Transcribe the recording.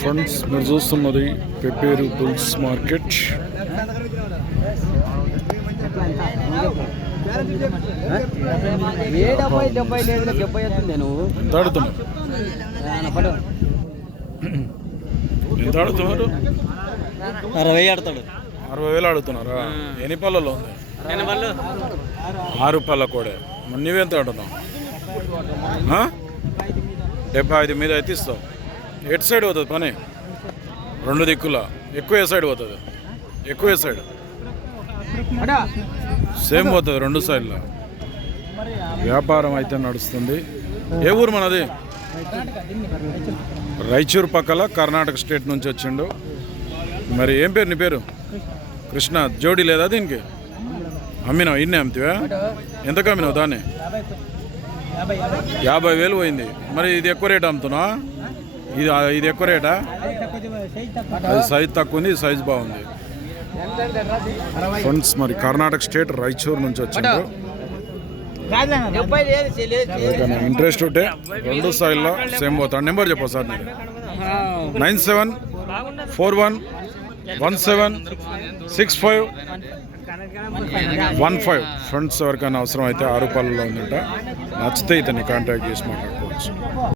Friends మీరు చూస్తున్నది pepper bulls market. ఆడుతున్నారు అరవై ఆడతాడు. అరవై వేలు ఆడుతున్నారా? ఎన్ని పళ్ళలో ఉంది? ఆరు పళ్ళ కూడా. నువ్వెంత ఆడుతున్నావు? డెబ్బై ఐదు మీద అయితే ఇస్తావు. ఎటు సైడ్ పోతుంది పని? రెండు దిక్కుల. ఎక్కువ ఏ సైడ్ పోతుంది? ఎక్కువ ఏ సైడ్? సేమ్ పోతుంది రెండు సైడ్లో. వ్యాపారం అయితే నడుస్తుంది. ఏ ఊరు మనది? రాయచూరు పక్కల కర్ణాటక స్టేట్ నుంచి వచ్చిండు. మరి ఏం పేరు నీ పేరు? కృష్ణ. జోడి లేదా దీనికి? అమ్మినావు? ఇన్నే అమ్మితివా? ఎంతకు అమ్మినావు దాన్ని? యాభై వేలు పోయింది. మరి ఇది ఎక్కువ రేట్ అమ్ముతున్నా ఇది ఇది ఎక్కువ రేటా? అది సైజ్ తక్కువ ఉంది సైజ్ బాగుంది. ఫ్రెండ్స్ మరి కర్ణాటక స్టేట్ రాయచూరు నుంచి వచ్చిండ్రు. ఇంట్రెస్ట్ ఉంటే రెండు స్థాయిల్లో సేమ్ పోతాడు. నెంబర్ చెప్పు sir nine seven four one one seven six five one five. Friends ఎవరికైనా అవసరం అయితే ఆరు ఉందంట. నచ్చితే ఇతన్ని కాంటాక్ట్ చేసి మాట్లాడుకోవచ్చు.